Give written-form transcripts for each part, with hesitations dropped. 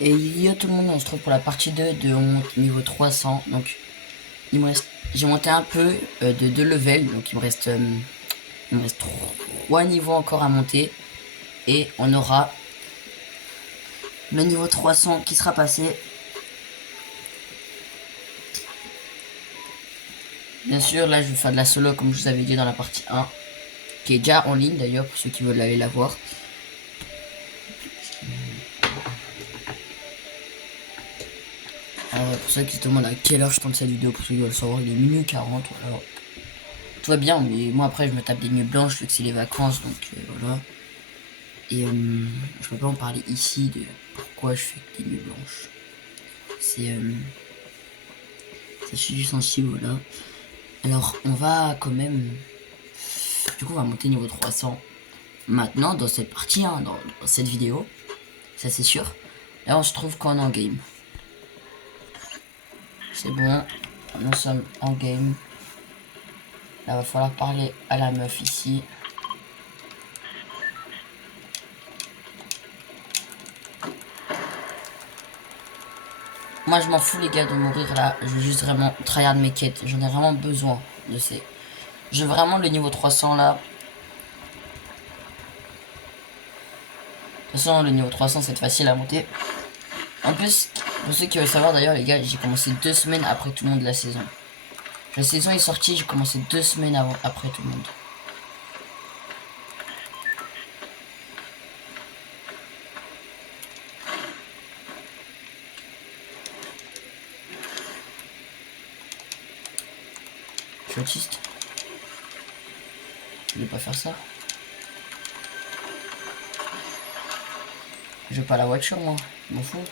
Et yo tout le monde, on se retrouve pour la partie 2 de on monte niveau 300. Donc il me reste, j'ai monté un peu de 2 levels, donc il me reste 3 niveaux encore à monter. Et on aura le niveau 300 qui sera passé. Bien sûr, là je vais faire de la solo comme je vous avais dit dans la partie 1, qui est déjà en ligne d'ailleurs pour ceux qui veulent aller la voir. Pour ceux qui se demandent à quelle heure je tourne cette vidéo, pour ceux qui veulent savoir, il est minuit 40. Alors, tout va bien, mais moi après je me tape des nuits blanches vu que c'est les vacances, donc voilà. Et je peux pas en parler ici de pourquoi je fais des nuits blanches. C'est sujet sensible, voilà. Alors on va quand même, du coup on va monter niveau 300 maintenant dans cette partie, hein, dans cette vidéo, ça c'est sûr. Là on se trouve quand on est en game. C'est bon, nous sommes en game. Là va falloir parler à la meuf ici. Moi je m'en fous les gars de mourir là, je veux juste vraiment tryhard mes quêtes, j'en ai vraiment besoin de ces... Je veux vraiment le niveau 300 là. De toute façon le niveau 300 c'est facile à monter. En plus, pour ceux qui veulent savoir d'ailleurs les gars, j'ai commencé 2 semaines après tout le monde la saison. La saison est sortie, j'ai commencé 2 semaines après tout le monde. Je suis autiste. Je vais pas faire ça. Je veux pas la voiture moi, je m'en fous.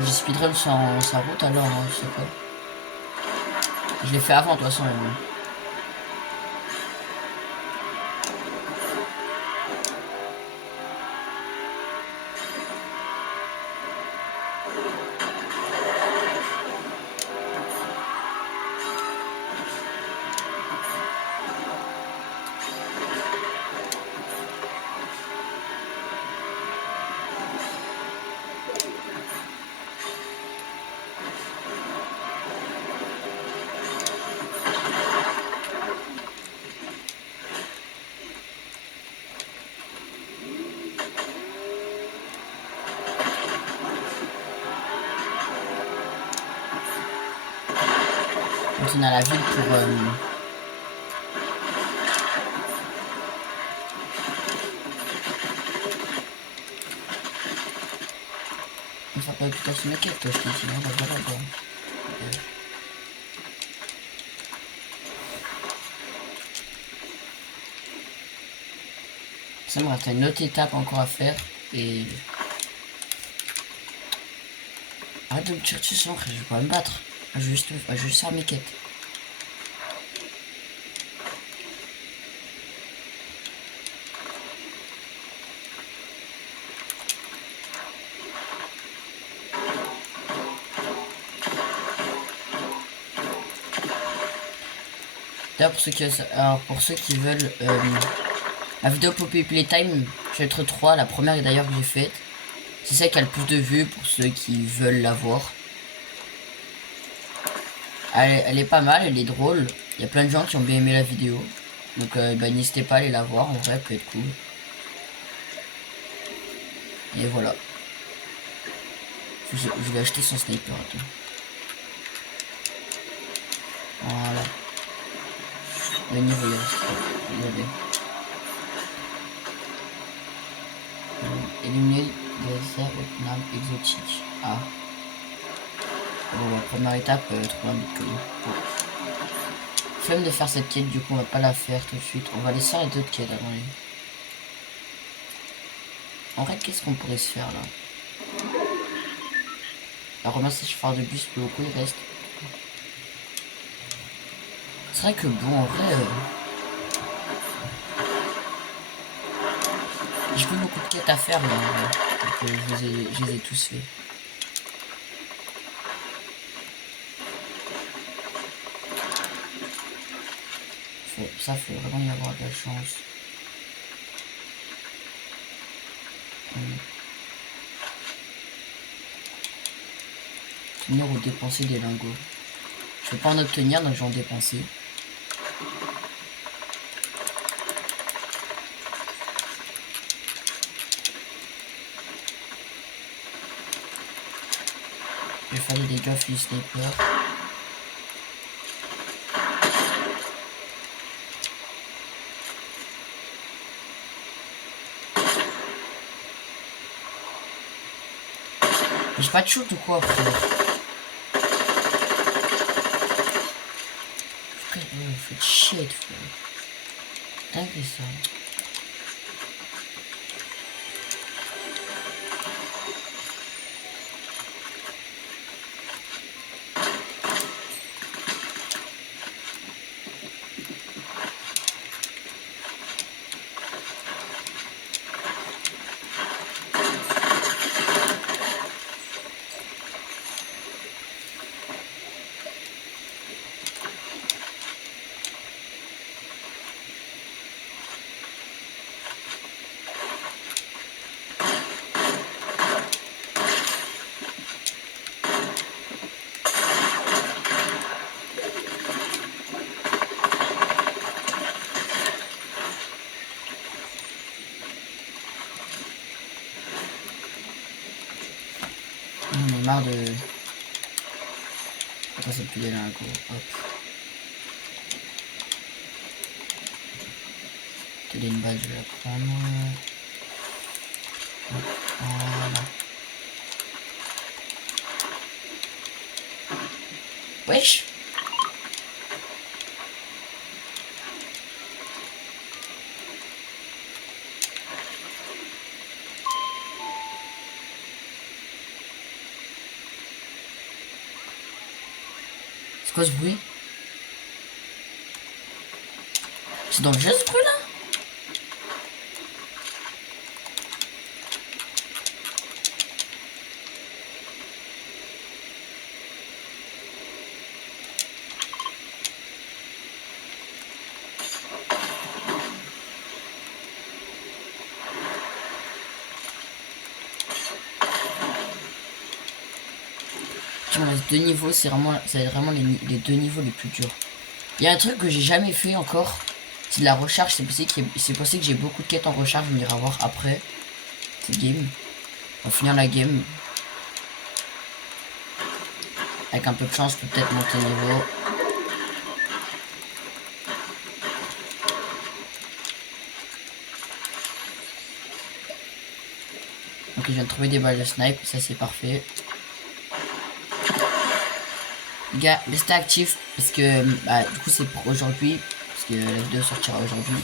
J'ai speedrun sa route alors, hein, je sais pas. Je l'ai fait avant de toute façon même. On est à la ville pour... On va pas occuper ce maquette, toi, je t'ai dit, hein, voilà, bon. Ça me reste une autre étape encore à faire et... Arrête de me tirer dessus sans, je vais pas me battre. Je vais juste faire mes quêtes. D'ailleurs pour ceux qui veulent la vidéo Poppy Playtime chapitre 3, la première d'ailleurs que j'ai faite, c'est celle qui a le plus de vues pour ceux qui veulent la voir. Elle est pas mal, elle est drôle. Il y a plein de gens qui ont bien aimé la vidéo. Donc bah, n'hésitez pas à aller la voir, en vrai elle peut être cool. Et voilà. Je vais acheter son sniper, attends. Voilà. Le niveau il reste. Regardez. Éliminer des airs avec une arme exotique. Ah. Bon, la première étape, trouver un bitcoin. Bon. Flemme de faire cette quête, du coup on va pas la faire tout de suite. On va laisser faire les autres quêtes avant les... En vrai, qu'est-ce qu'on pourrait se faire là? La ramassage phare de bus, plus beaucoup il reste. C'est vrai que bon, en vrai... j'ai plus beaucoup de quêtes à faire, mais donc, je les ai tous faits. faut vraiment y avoir de la chance. Obtenir ou dépenser des lingots. Je peux pas en obtenir, donc je vais en dépenser. Je vais faire des dégâts fusil sniper. J'ai pas de shoot ou quoi, frère? Faites shit, frère. T'as vu ça? J'en ai marre de... Attends, c'est plus des lingots. Hop. Télé une balle, je vais la prendre. Hop, voilà. Wesh! C'est quoi ce bruit? C'est dans le jeu ce bruit là? Il me reste 2 niveaux, ça va être vraiment les 2 niveaux les plus durs. Il y a un truc que j'ai jamais fait encore, c'est de la recharge. C'est possible que j'ai beaucoup de quêtes en recharge, on ira voir après cette game. On va finir la game. Avec un peu de chance, peut-être monter niveau. Donc je viens de trouver des balles de snipe, ça c'est parfait. Les gars, restez actifs parce que du coup c'est pour aujourd'hui, parce que la vidéo sortira aujourd'hui.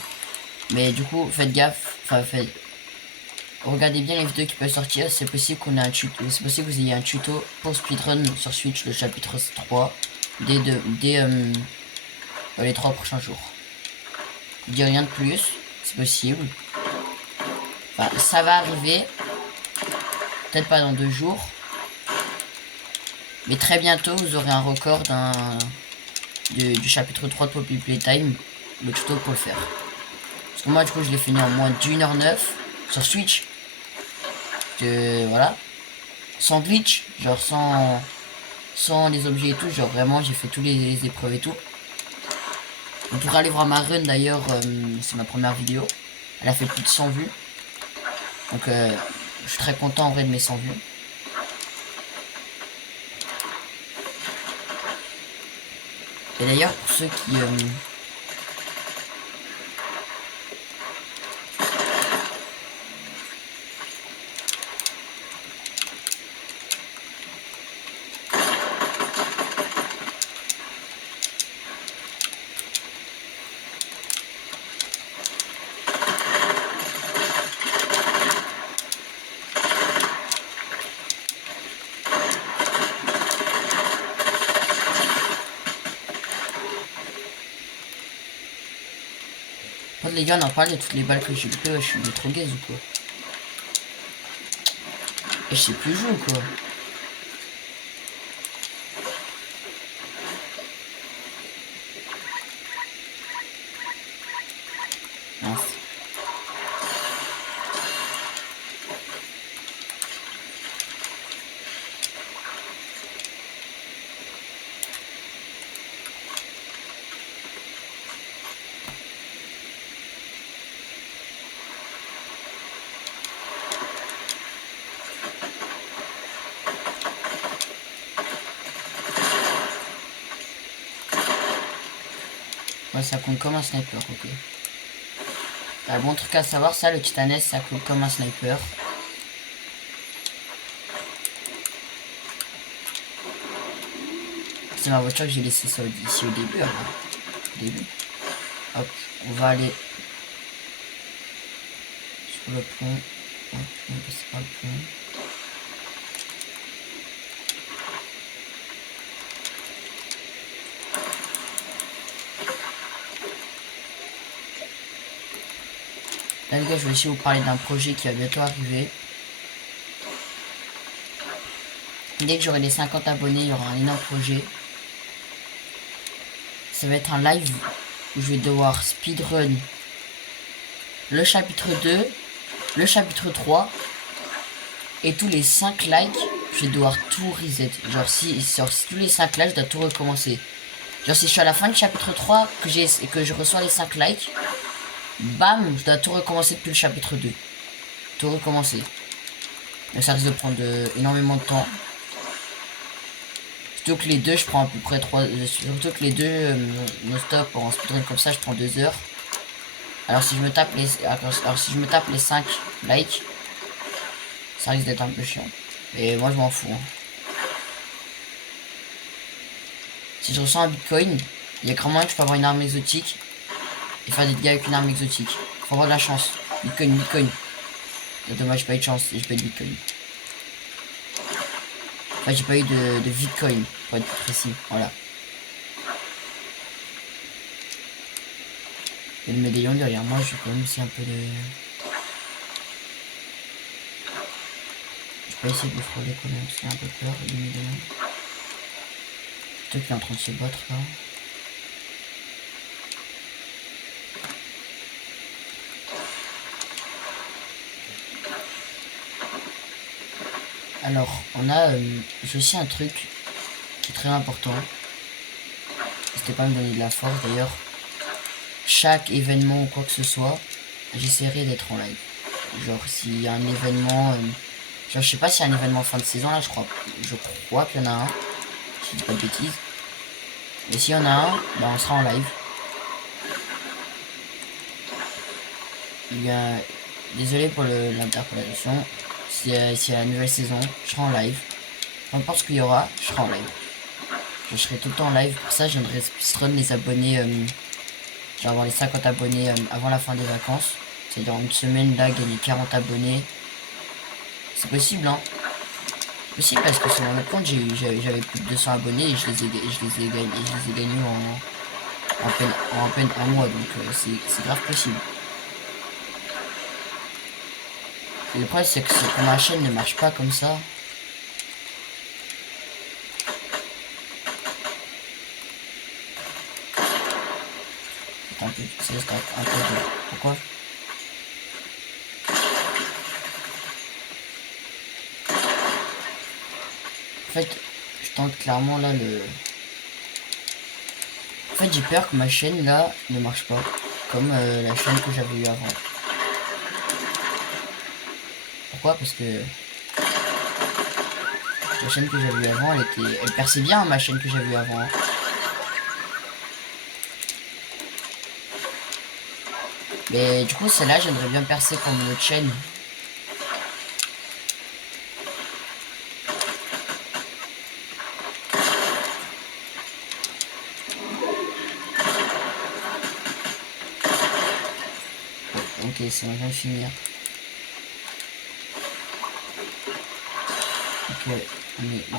Mais du coup faites gaffe, regardez bien les vidéos qui peuvent sortir. C'est possible qu'on ait un tuto, c'est possible que vous ayez un tuto pour speedrun sur Switch, le chapitre 3 dès les 3 prochains jours. Je dis rien de plus, c'est possible. Enfin, ça va arriver, peut-être pas dans 2 jours. Mais très bientôt, vous aurez un record du chapitre 3 de Poppy Playtime, le tuto pour le faire. Parce que moi, du coup, je l'ai fini en moins d'1h09 sur Switch. Voilà. Sans glitch, genre sans les objets et tout. Genre vraiment, j'ai fait tous les épreuves et tout. On pourra aller voir ma run d'ailleurs, c'est ma première vidéo. Elle a fait plus de 100 vues. Donc, je suis très content en vrai de mes 100 vues. Et d'ailleurs, pour ceux qui... les gars, on en parle de toutes les balles que j'ai loupées. Ouais, je suis trop gaze ou quoi? Et je sais plus jouer ou quoi? Ouais, ça compte comme un sniper, ok. Un bon truc à savoir, ça, le titanesque, ça compte comme un sniper. C'est ma voiture que j'ai laissé ça ici au début, alors. Au début. Hop, on va aller sur le pont. Hop, on va passer par le pont. Là les gars, je vais aussi vous parler d'un projet qui va bientôt arriver. Dès que j'aurai les 50 abonnés, il y aura un énorme projet. Ça va être un live où je vais devoir speedrun le chapitre 2, le chapitre 3 et tous les 5 likes, je vais devoir tout reset. Genre si tous les 5 likes, je dois tout recommencer. Genre si je suis à la fin du chapitre 3 que je reçois les 5 likes, bam, je dois tout recommencer depuis le chapitre 2. Tout recommencer. Donc ça risque de prendre énormément de temps. Surtout que les deux, je prends à peu près 3... surtout que les deux, non-stop, en speedrun comme ça, je prends 2 heures. Alors si je me tape les 5 likes, ça risque d'être un peu chiant. Et moi je m'en fous. Hein. Si je ressens un bitcoin, il y a grand moyen que je peux avoir une arme exotique et faire des dégâts avec une arme exotique. Faut avoir de la chance. Bitcoin, bitcoin. C'est dommage, j'ai pas eu de chance, j'ai pas eu de bitcoin. Enfin, j'ai pas eu de bitcoin, pour être plus précis. Voilà. Et le médaillon derrière moi, j'ai quand même aussi un peu de... Je vais essayer de le frôler quand même, parce qu'il a un peu peur du médaillon. Peut-être qu'il est en train de se battre là. Alors, on a j'ai aussi un truc qui est très important. N'hésitez pas à me donner de la force d'ailleurs. Chaque événement ou quoi que ce soit, j'essaierai d'être en live. Genre s'il y a un événement, genre je sais pas s'il y a un événement fin de saison là, je crois qu'il y en a un, si je dis pas de bêtises. Mais s'il y en a un, bah on sera en live. Il y a... Désolé pour l'interpolation. Si y a la nouvelle saison, je serai en live. Peu importe ce qu'il y aura, je serai en live. Je serai tout le temps en live. Pour ça, j'aimerais speedrun les abonnés. Je vais avoir les 50 abonnés avant la fin des vacances. C'est-à-dire en une semaine là, gagner 40 abonnés. C'est possible, hein. C'est possible parce que sur mon compte, j'avais plus de 200 abonnés et je les ai gagnés en à peine un mois. Donc c'est grave possible. Et le problème, c'est que ma chaîne ne marche pas comme ça. C'est un peu... C'est un peu... Pourquoi? En fait, je tente clairement là le... En fait, j'ai peur que ma chaîne là ne marche pas. Comme la chaîne que j'avais eu avant. Pourquoi? Parce que... La chaîne que j'avais eu avant, elle perçait bien, ma chaîne que j'avais eu avant. Mais du coup, celle-là, j'aimerais bien percer comme une autre chaîne. Ok, c'est bon, je viens de finir. Ok, on est... Bon.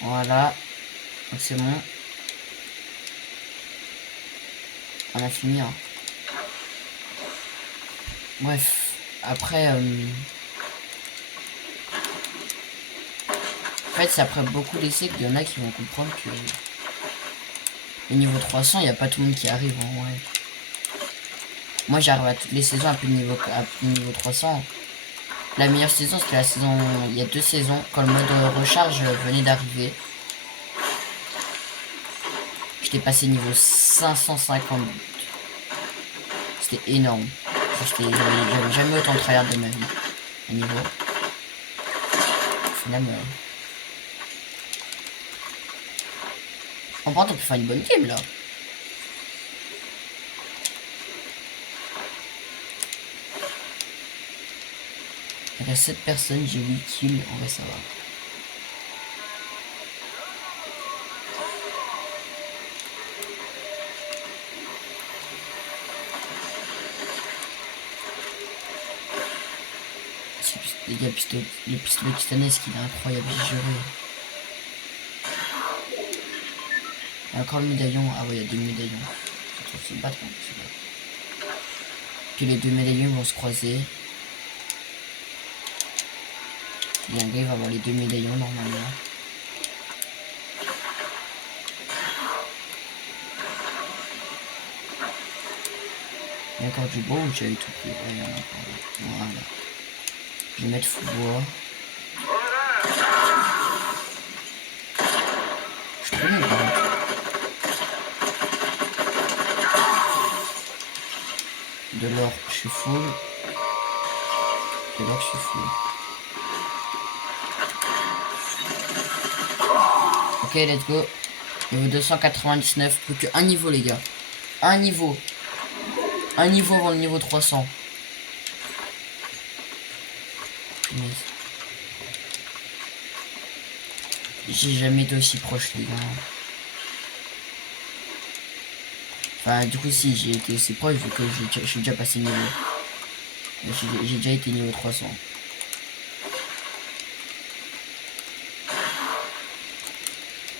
Voilà. Donc c'est bon. On a fini, hein. Bref. Après... En fait, c'est après beaucoup d'essais qu'il y en a qui vont comprendre que... Le niveau 300, il n'y a pas tout le monde qui arrive, en vrai. Moi, j'arrive à toutes les saisons à plus de niveau 300. La meilleure saison, c'était la saison... Il y a 2 saisons, quand le mode recharge venait d'arriver. J'étais passé niveau 550. C'était énorme. J'avais jamais autant de tryhard de ma vie. À niveau. Au final, On peut faire une bonne game là. Il reste 7 personnes, j'ai 8 kills, en vrai ça va. Les gars, le pistolet titanesque, il est incroyable, j'ai juré. Il y a encore le médaillon. Ah ouais, il y a 2 médaillons. C'est se battre, hein, que les 2 médaillons vont se croiser. Il y a un gars, il va avoir les 2 médaillons normalement. Il y a encore du beau ou j'avais tout pris? Ouais, il y en a encore. Voilà. Je vais mettre full bois. Je suis trop nul, par contre. De l'or, je suis full. De l'or, je suis full. Ok, let's go. Niveau 299, plus qu'un niveau, les gars. Un niveau. Un niveau avant le niveau 300. J'ai jamais été aussi proche, les gars. Enfin, du coup, si, j'ai été aussi proche vu que je suis déjà passé niveau. J'ai déjà été niveau 300.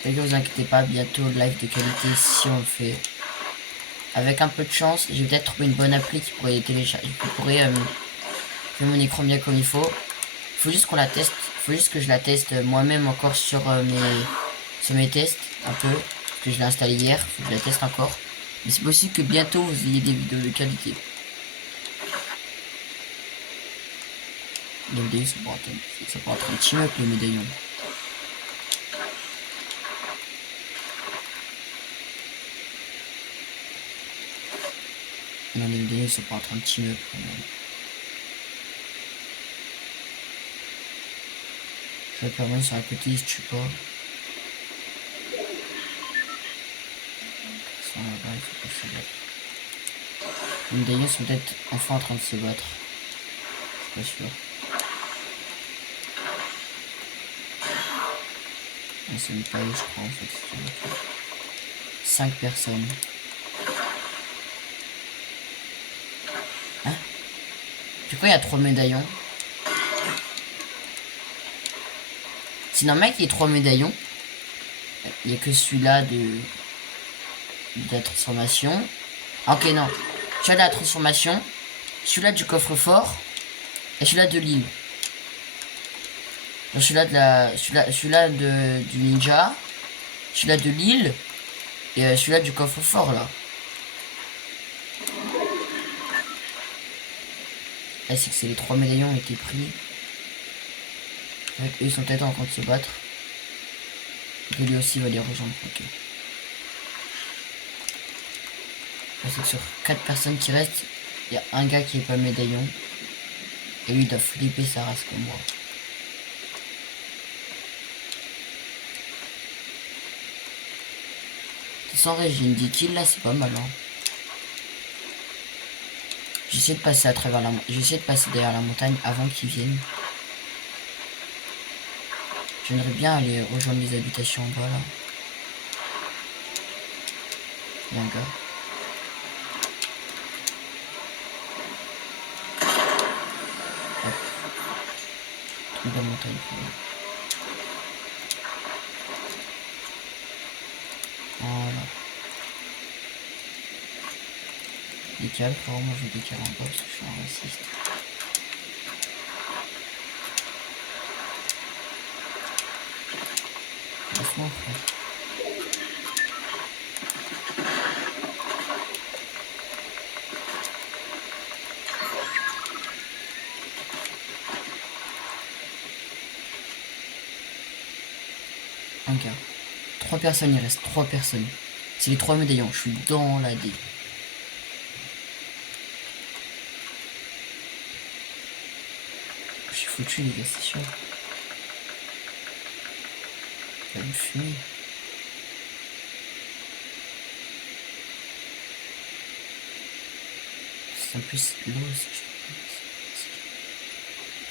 Les gars, vous inquiétez pas, bientôt live de qualité si on le fait. Avec un peu de chance, j'ai peut-être trouvé une bonne appli qui pourrait télécharger, qui pourrait faire mon écran bien comme il faut. Faut juste qu'on la teste. Faut juste que je la teste moi-même encore sur mes tests un peu. Parce que je l'ai installé hier. Faut que je la teste encore. Mais c'est possible que bientôt vous ayez des vidéos de qualité. Les médaillons ça peut être un team up les médaillons. Non, les médaillons sont pas en train de team up quand même. Je vais permettre sur la côté, ils se tuent pas. Ils sont là-bas, il faut pas se battre. Les médaillons sont peut-être enfin en train de se battre. Je suis pas sûr. C'est une paille, je crois, en fait. 5 personnes. Hein? Du coup, il y a 3 médaillons. Si dans le mec, il y a 3 médaillons, il n'y a que celui-là de la transformation. Ok, non. Celui-là de la transformation, celui-là du coffre-fort et celui-là de l'île. Celui-là du ninja, celui-là de l'île et celui-là du coffre-fort là. Là, c'est que c'est les 3 médaillons ont été pris. En fait, eux ils sont peut-être en train de se battre. Et lui aussi va les rejoindre. Ok. Là, c'est que sur 4 personnes qui restent, il y a un gars qui est pas médaillon. Et lui il doit flipper sa race comme moi. Sans régime 10 kills là, c'est pas mal hein. J'essaie de passer j'essaie de passer derrière la montagne avant qu'ils viennent. J'aimerais bien aller rejoindre les habitations en bas là. Il y a un gars. Hop. Trouve la montagne. Voilà. Décale, frérot, moi je vais décaler en bas parce que je suis un raciste. Laisse-moi, frère. Un gars. 3 personnes, il reste 3 personnes. C'est les 3 médaillons, je suis dans la D. Je suis foutu les gars, c'est sûr. Il va me fumer. En plus, l'eau, si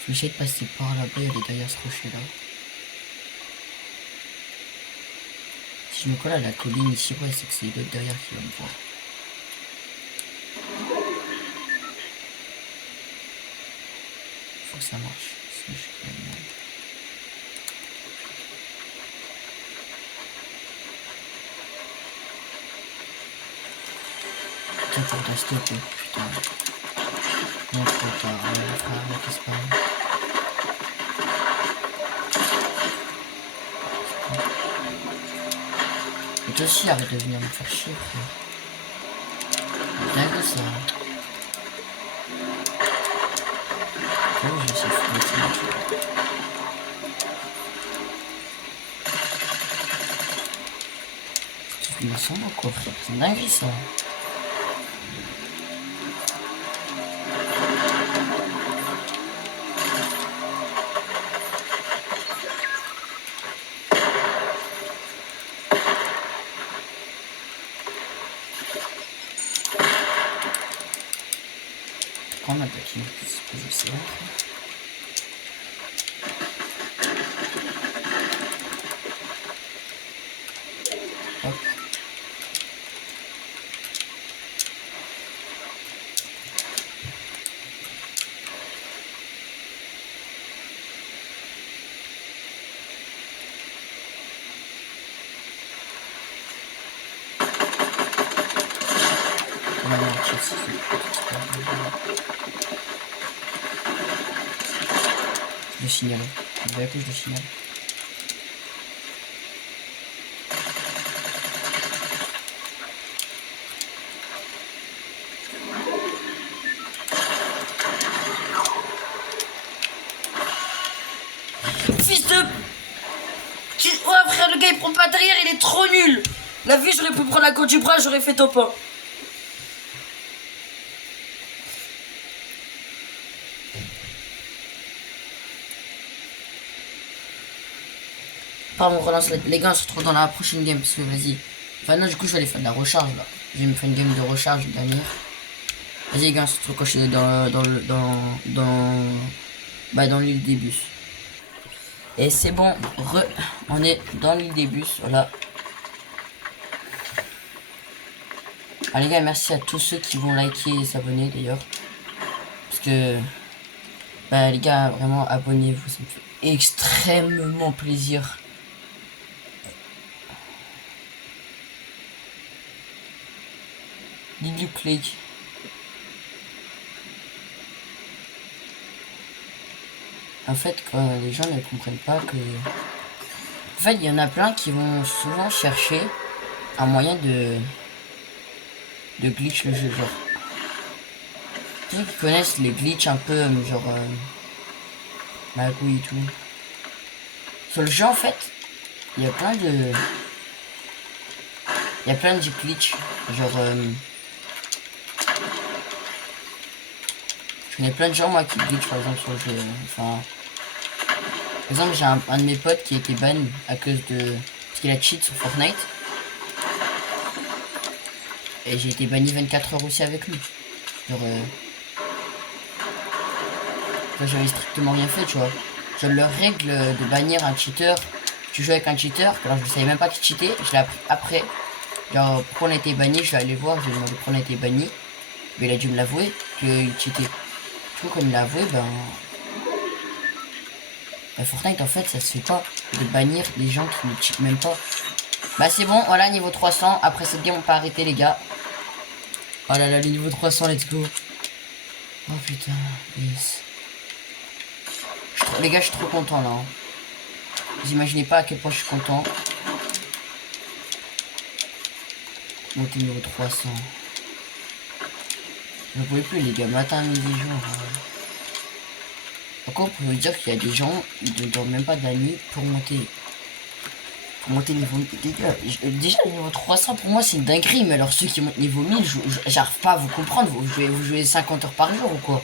je vais essayer de passer par là-bas, il y a des derrière ce rocher là. Si je me colle à la colline ici, ouais, c'est que c'est l'autre derrière qui va me voir. Faut que ça marche. Sinon, je suis pas bien. Putain, faut que stopper, putain. Non, trop tard, ouais, frère, là, qu'est-ce que et toi aussi, arrête de venir me faire chier, frère. C'est dingue ça. Oh, j'ai essayé de foutre. Tu me sens quoi, frère? C'est dingue ça. Quand on attaque une petite espèce de séance. Hop. On va voir si je le signale. Vous voyez que je le signale. Fils de... Oh frère, le gars il prend pas derrière, il est trop nul. La vie, j'aurais pu prendre la côte du bras, j'aurais fait top 1. Pardon, on relance les gars, on se retrouve dans la prochaine game parce que vas-y. Enfin non, du coup je vais aller faire de la recharge là. Je vais me faire une game de recharge dernière. Vas-y les gars, on se retrouve quand je suis dans l'île des bus. Et c'est bon, on est dans l'île des bus, voilà. Ah les gars, merci à tous ceux qui vont liker et s'abonner d'ailleurs. Parce que bah les gars, vraiment abonnez-vous, ça me fait extrêmement plaisir. Did you click? En fait, quand les gens ne comprennent pas que... En fait, il y en a plein qui vont souvent chercher un moyen de glitch le jeu, genre. Ceux qui connaissent les glitches un peu, genre... magouille et tout. Sur le jeu, en fait, il y a plein de... Il y a plein de glitch, genre... Je connais plein de gens, moi, qui glitch, par exemple, sur le jeu. Enfin... Par exemple, j'ai un de mes potes qui a été ban à cause de... Parce qu'il a cheat sur Fortnite. Et j'ai été banni 24 heures aussi avec lui. Genre... j'avais strictement rien fait, tu vois. Genre, leur règle de bannir un cheater... Tu joues avec un cheater, alors je savais même pas qu'il cheatait. Je l'ai appris après. Genre, pourquoi on a été banni, je vais aller voir, je lui ai demandé pourquoi on a été banni. Mais il a dû me l'avouer qu'il cheatait. Du coup, comme il l'a avoué, ben... Fortnite, en fait, ça se fait pas de bannir les gens qui ne cheatent même pas. Bah, c'est bon, voilà, niveau 300. Après cette game, on peut arrêter, les gars. Oh là là, le niveau 300, let's go. Oh putain, yes. Les gars, je suis trop content là. Hein. Vous imaginez pas à quel point je suis content. Monter niveau 300. Je ne pouvais plus, les gars, matin, midi, jour. Hein. Encore, on peut dire qu'il y a des gens, ils ne dorment même pas de la nuit pour monter. Pour monter niveau... Les gars, déjà, le niveau 300, pour moi, c'est une dinguerie. Mais alors, ceux qui montent niveau 1000, j'arrive pas à vous comprendre. Vous jouez 50 heures par jour ou quoi?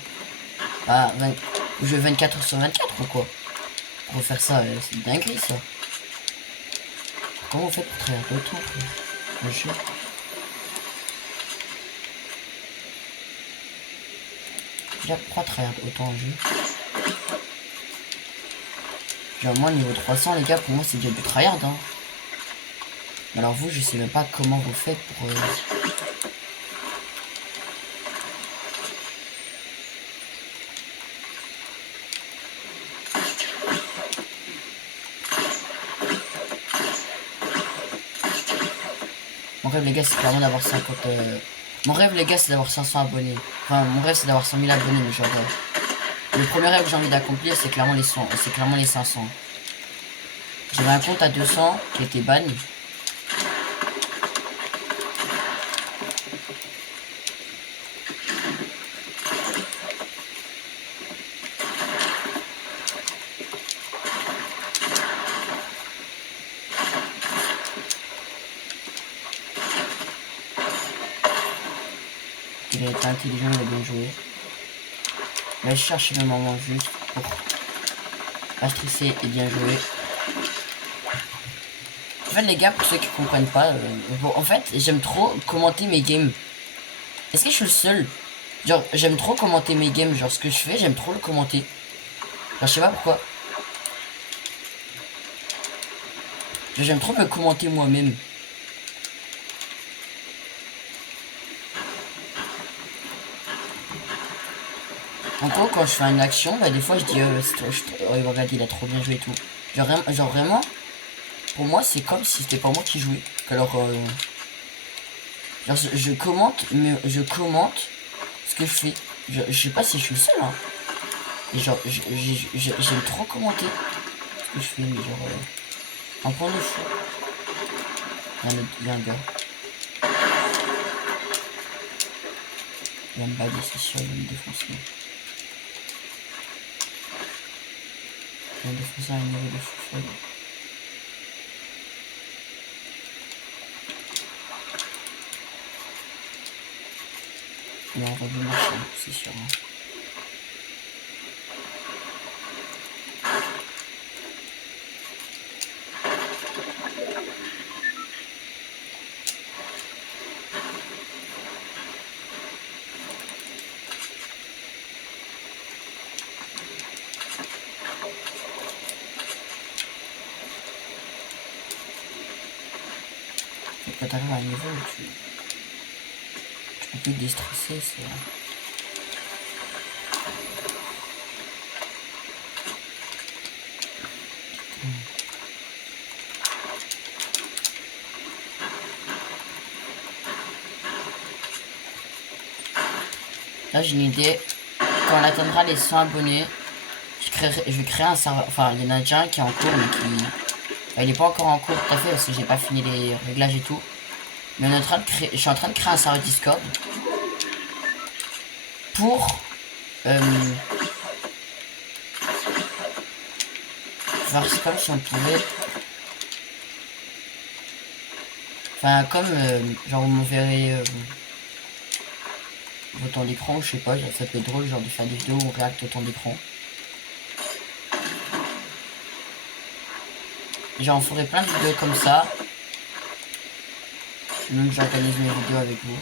Bah, vous jouez 24 heures sur 24 ou quoi? Pour faire ça, c'est une dinguerie, ça. Comment on fait pour travailler le temps, frère? Déjà, pourquoi tryhard autant en jeu? Genre, moi, niveau 300, les gars, pour moi, c'est déjà du tryhard, hein. Alors, vous, je sais même pas comment vous faites pour... Mon rêve, les gars, c'est clairement d'avoir 50... Mon rêve, les gars, c'est d'avoir 500 abonnés. Enfin, mon rêve, c'est d'avoir 100 000 abonnés, mais genre... Le premier rêve que j'ai envie d'accomplir, c'est clairement les 100, c'est clairement les 500. J'avais un compte à 200 qui était ban. Il a été intelligent, il a bien joué. Là, je cherche le moment juste pour pas stresser et bien jouer. En fait, les gars, pour ceux qui comprennent pas, bon, en fait, j'aime trop commenter mes games. Est-ce que je suis le seul? Genre, j'aime trop commenter mes games. Genre, ce que je fais, j'aime trop le commenter. Genre, je sais pas pourquoi. J'aime trop me commenter moi-même. En gros, quand je fais une action, bah, des fois, je dis, regarde, il a trop bien joué et tout. Genre vraiment, pour moi, c'est comme si c'était pas moi qui jouais. Alors, genre, je commente, mais je commente ce que je fais. Je sais pas si je suis le seul, hein. Et genre, j'aime trop commenter ce que je fais, mais genre, un point de fou. Il y a un gars. Il va me baguer, c'est sûr, il va me défoncer. Il va me défoncer à un niveau de fou folle. Il va en revenir marcher, c'est sûr. Hein. Quand t'arrives à un niveau où tu peux plus te déstresser, c'est... Là, j'ai une idée. Quand on atteindra les 100 abonnés, je vais créer un serveur. Enfin, il y en a déjà un qui est en cours, mais qui. Il n'est pas encore en cours tout à fait parce que j'ai pas fini les réglages et tout. Mais on est en train de créer. Je suis en train de créer un serveur Discord pour faire comme si on pouvait. Enfin, comme genre vous m'enverrez vos temps d'écran, je sais pas, ça peut être drôle genre de faire des vidéos où on réacte au temps d'écran. Genre on ferait plein de vidéos comme ça. Même j'organise mes vidéos avec vous.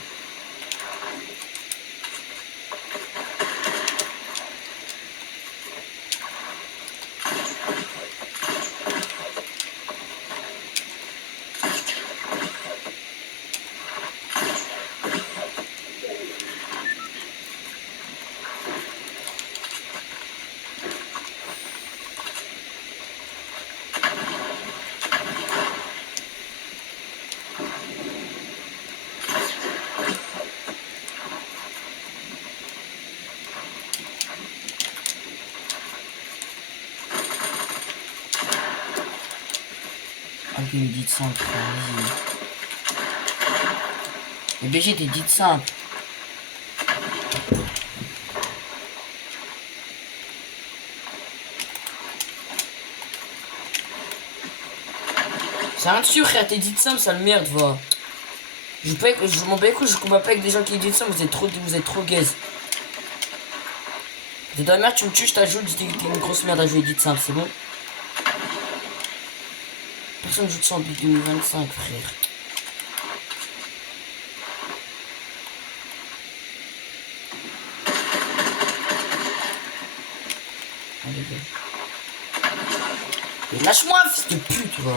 Ok, une dite simple, vas-y. Le BG des dites simples. C'est rien dessus, frère, t'es dites simples, sale merde, va. Je m'en bats les couilles, je combats pas avec des gens qui disent ça, vous êtes trop gaze. T'es dans la merde, tu me tues, je t'ajoute, t'es une grosse merde à jouer dites simple, c'est bon. Personne joue de ça en 2025, frère. Lâche-moi, fils de pute, va.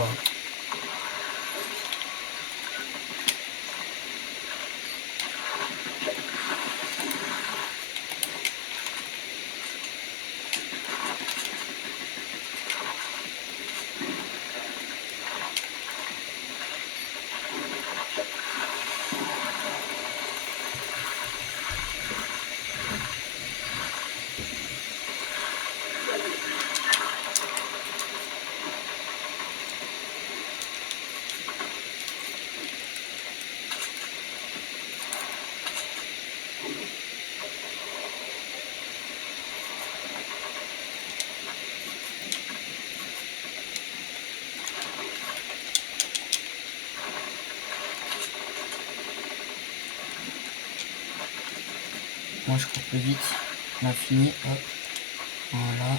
Moi je cours plus vite. On a fini. Hop. Voilà.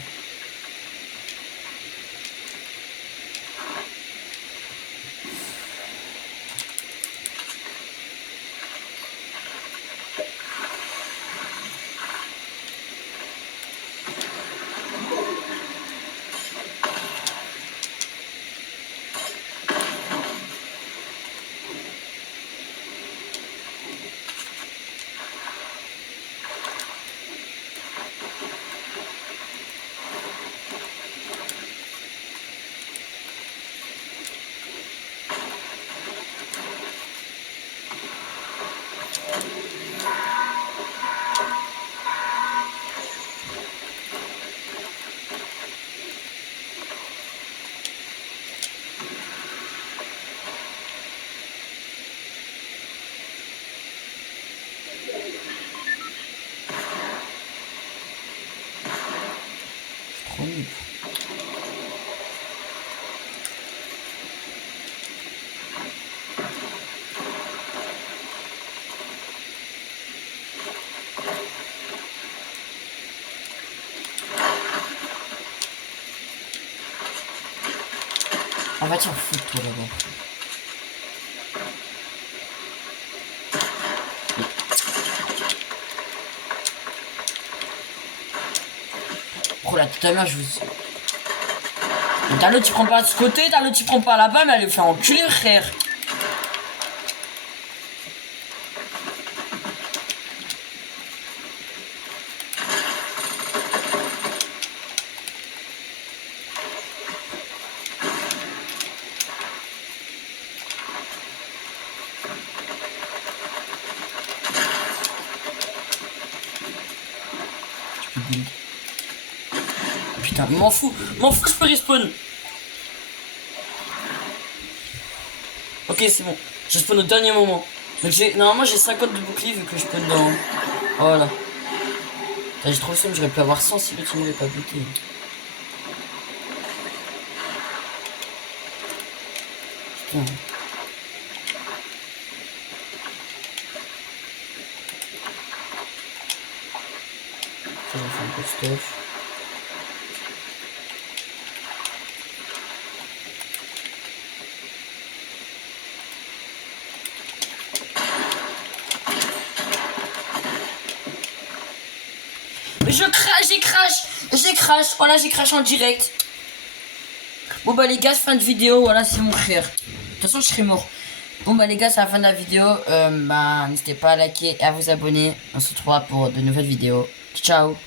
Trop nul. On va t'en foutre toi là-bas. Oh là, tout à l'heure je vous... T'as l'autre tu prends pas de ce côté, t'as l'autre tu prends pas là-bas, mais elle le fait enculer frère. Putain, m'en fous, je peux respawn. Ok, c'est bon, je spawn au dernier moment. Donc normalement j'ai 50 de bouclier vu que je spawn dans... Voilà. J'ai trop le seum, j'aurais pu avoir 100 si le team n'avait pas buté. Putain. Ça va faire un peu de stuff. J'ai crash, voilà j'ai crash en direct. Bon bah les gars, fin de vidéo, voilà c'est mon frère. De toute façon je serai mort. Bon bah les gars, c'est la fin de la vidéo. Bah n'hésitez pas à liker et à vous abonner. On se retrouvera pour de nouvelles vidéos. Ciao.